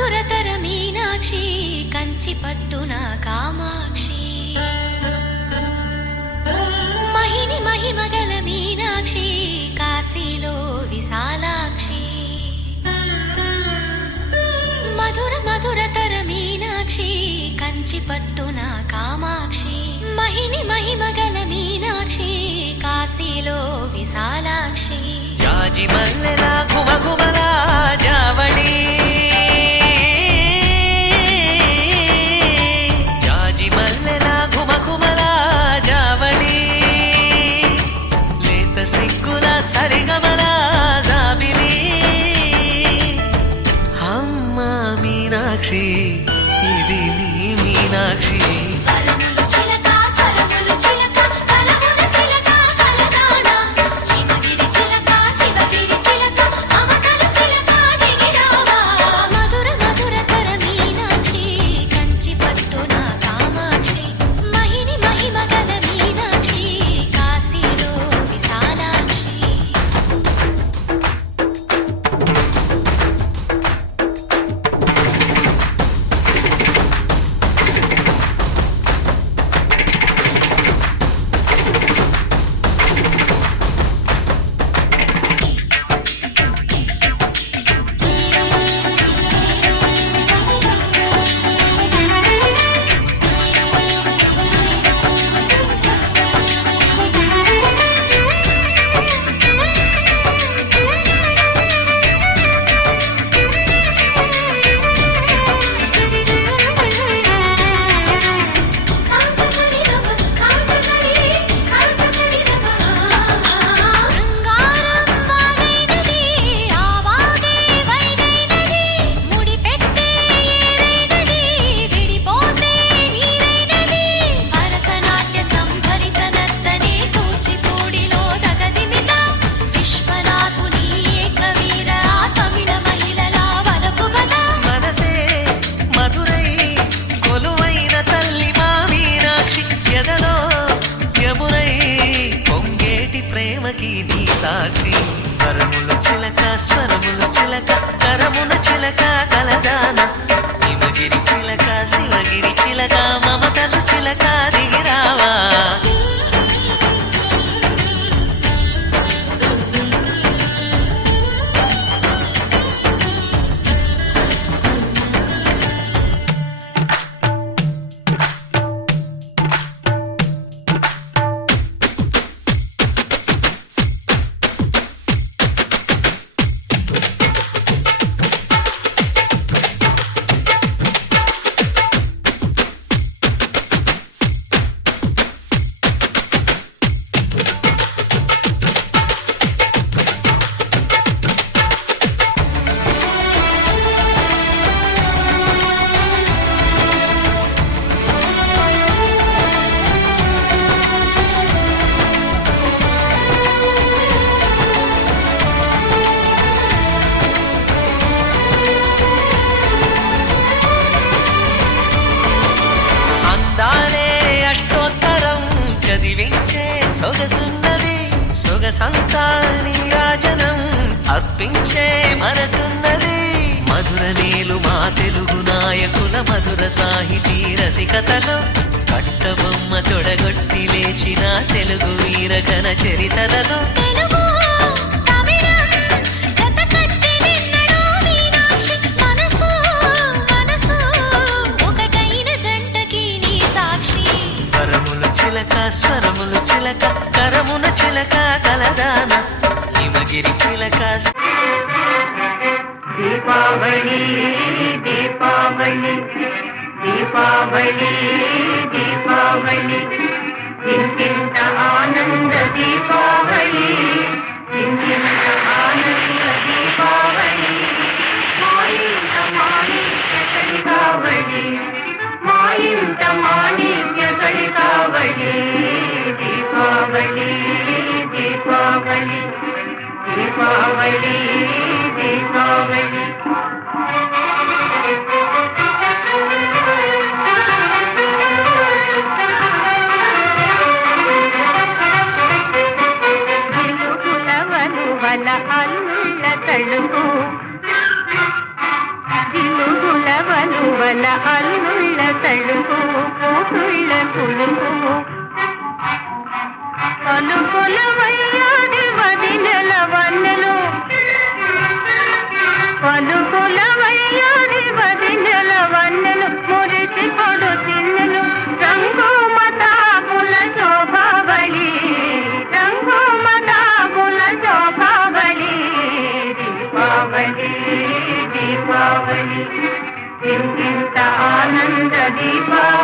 మధురతర మీనాక్షి కంచి పట్టున కామాక్షి మహిని మహిమగల మీనాక్షి కాశీలో విశాలాక్షి మధుర మధురతర మీనాక్షి కంచి పట్టున కామాక్షి మహిని మహిమగల మీనాక్షి కాశీలో విశాలాక్షి జాజి మల్లెలా గుమగుమలా జావళి జాజి మల్లెలా గుమగుమలా జావళి లేత సిగ్గుల సరిగమల జాబిలి అమ్మ మీనాక్షి ఇది నీ మీనాక్షి నీ సాక్షి వరముల చిలక స్వరముల చిలక కరమున చిలక కలదాన హిమగిరి చిలక శివగిరి చిలక మమతలు చిలక దిగిరావా సొగసున్నది సొగసంతా నీరాజనం అర్పించే మనసున్నది మధుర నీలు మా తెలుగు నాయకుల మధుర సాహితీ రసికతలో కట్టబొమ్మ తొడగొట్టి లేచిన తెలుగు వీరగణ చరితలలో చిలక స్వరములు చిలక కరమున చిలక కలదాన హిమగిరి చిలక దీపావళి దీపావళి దీపావళి దీపావళి ఇంతింత ఆనంద దీపావళి ఇంతింత ఆనంద దీపావళి మాయింత మాణిక్య కలికావళి మాయింత మాణిక్య కలికావళి దీపావళి దీపావళి దీపావళి దీపావళి వన అల్ల తలుపు దిలుగు అల్లుళ్ళ తలుపు కూతుళ్ళ కులుపు పలుకుల వయ్యాది వదినెల వన్నెలు పలుకుల వయ్యాది వదినెల వన్నెలు మురిసి పొడు చిన్నెలు రంగు మతాకుల శోభావళి రంగు మతాకుల శోభావళి దీపావళి దీపావళి ఇంత ఆనంద దీపావళి